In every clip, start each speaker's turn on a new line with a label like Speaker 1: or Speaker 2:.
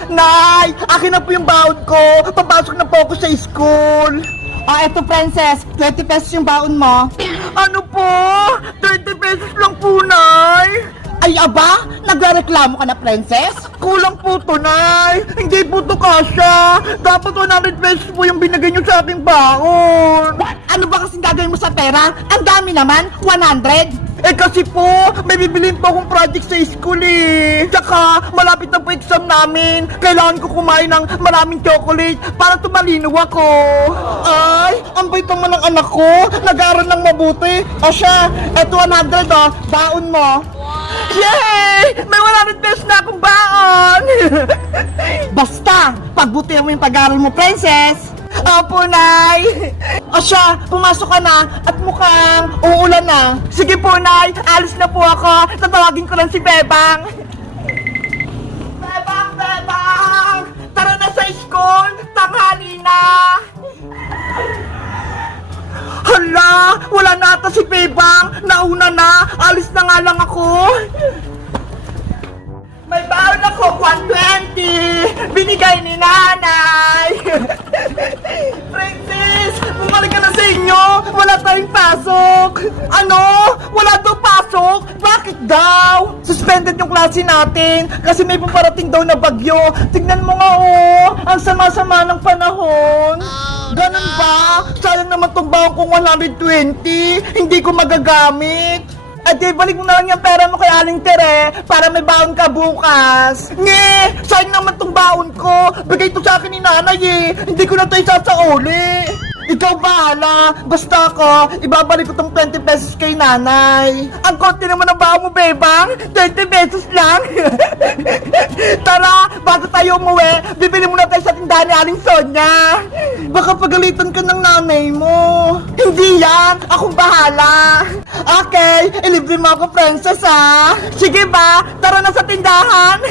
Speaker 1: Nay! Akin na po yung baon ko! Papasok na po ako sa school!
Speaker 2: Eto Princess, 20 pesos yung baon mo.
Speaker 1: Ano po? 30 pesos lang po, Nay!
Speaker 2: Ay aba, nagrereklamo ka na Princess?
Speaker 1: Kulang po to, Nay! Hindi po to kasya! Dapat 100 pesos po yung binigay niyo sa aking baon!
Speaker 2: Ano ba kasing gagawin mo sa pera? Ang dami naman, 100.
Speaker 1: Eh kasi po, may bibilin po akong project sa school eh. Tsaka, malapit na po exam namin. Kailangan ko kumain ng maraming chocolate para tumalino ako. Ay, ang bait naman ng anak ko. Nag-aaral ng mabuti. O siya, eto 100 oh, baon mo. Yay! May 100 pesos na akong baon!
Speaker 2: Basta, pagbutihan mo yung pag-aaral mo Princess.
Speaker 1: Opo, Nay!
Speaker 2: O siya, pumasok ka na at mukhang uulan na.
Speaker 1: Sige po, Nay! Alis na po ako! Tatawagin ko lang si Bebang! Bebang! Bebang! Tara na sa school! Tanghali na! Hala! Wala na ata si Bebang! Nauna na! Alis na nga lang ako! May baon ako, 120! Binigay ni Nanay! Princess! Bumalik ka na sa inyo! Wala tayong pasok! Ano? Wala daw pasok? Bakit daw? Suspended yung klase natin kasi may paparating daw na bagyo. Tignan mo nga oh! Ang sama-sama ng panahon! Ganun ba? Sayang naman tong baon kong 120! Hindi ko magagamit! Ate, balik mo na lang yung pera mo kay Aling Tere para may baon ka bukas. Nge! Sayang naman tong baon ko. Bigay to sa akin ni Nanay eh. Hindi ko na to isasauli. Ikaw bahala. Basta ako, ibabalik ko tong 20 pesos kay Nanay. Ang konti naman ang baon mo, Bebang. 20 pesos lang. Tara, bago tayo umuwi, bibili muna tayo sa tindahan ni Aling Sonia. Baka pagalitan ka ng nanay mo. Hindi yan. Akong bahala. Okay, ilibre mo ako, Princess, ha? Sige ba? Tara na sa tindahan.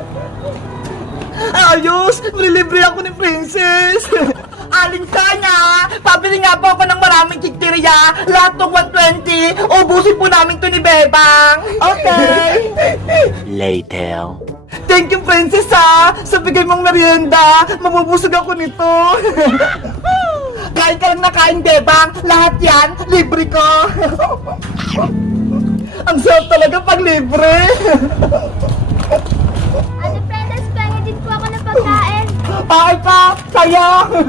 Speaker 1: Ayos, nililibre ako ni Princess. Aling Sonia, pabili nga po ako ng maraming chichirya. Lahat ng 120, ubusin po namin to ni Bebang. Okay.
Speaker 3: Later.
Speaker 1: Thank you, Princess, ha? Sa bigay mong merienda, mabubusog ako nito. Kain ka lang na kain, Bebang. Lahat yan, libre ko. Ang sarap talaga pag libre.
Speaker 4: Ate Princess, pengen din po ako ng pagkain.
Speaker 1: Ay pa, saya.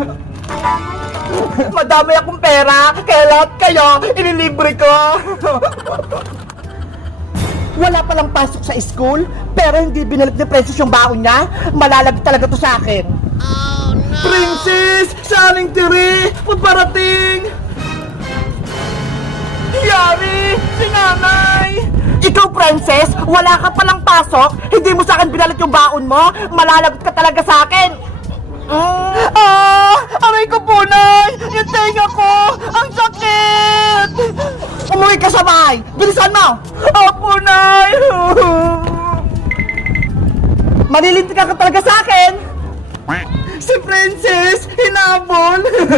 Speaker 1: Madami akong pera, kaya lahat kayo, inilibre ko.
Speaker 2: Wala palang pasok sa school, pero hindi binalik ni Princess yung baon niya. Malalagay talaga to sa akin.
Speaker 1: Princess, sa Aling Tere, paparating. Yari, si Nanay.
Speaker 2: Ikaw, Princess, wala ka palang pasok, hindi mo sa akin binalik yung baon mo, malalagot ka talaga sa akin.
Speaker 1: Aray ko po, Nay! Yung tenga ko! Ang sakit!
Speaker 2: Umuwi ka sa bahay, bilisan mo!
Speaker 1: Opo, Nay!
Speaker 2: Malilinti ka talaga sa akin!
Speaker 1: Si Princess, hinabol!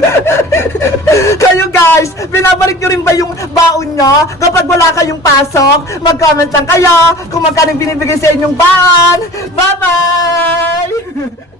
Speaker 1: Kayo guys, binabalik nyo rin ba yung baon nyo? Kapag wala kayong pasok, mag-comment lang kayo kung magkano binibigay sa inyong baon! Bye-bye!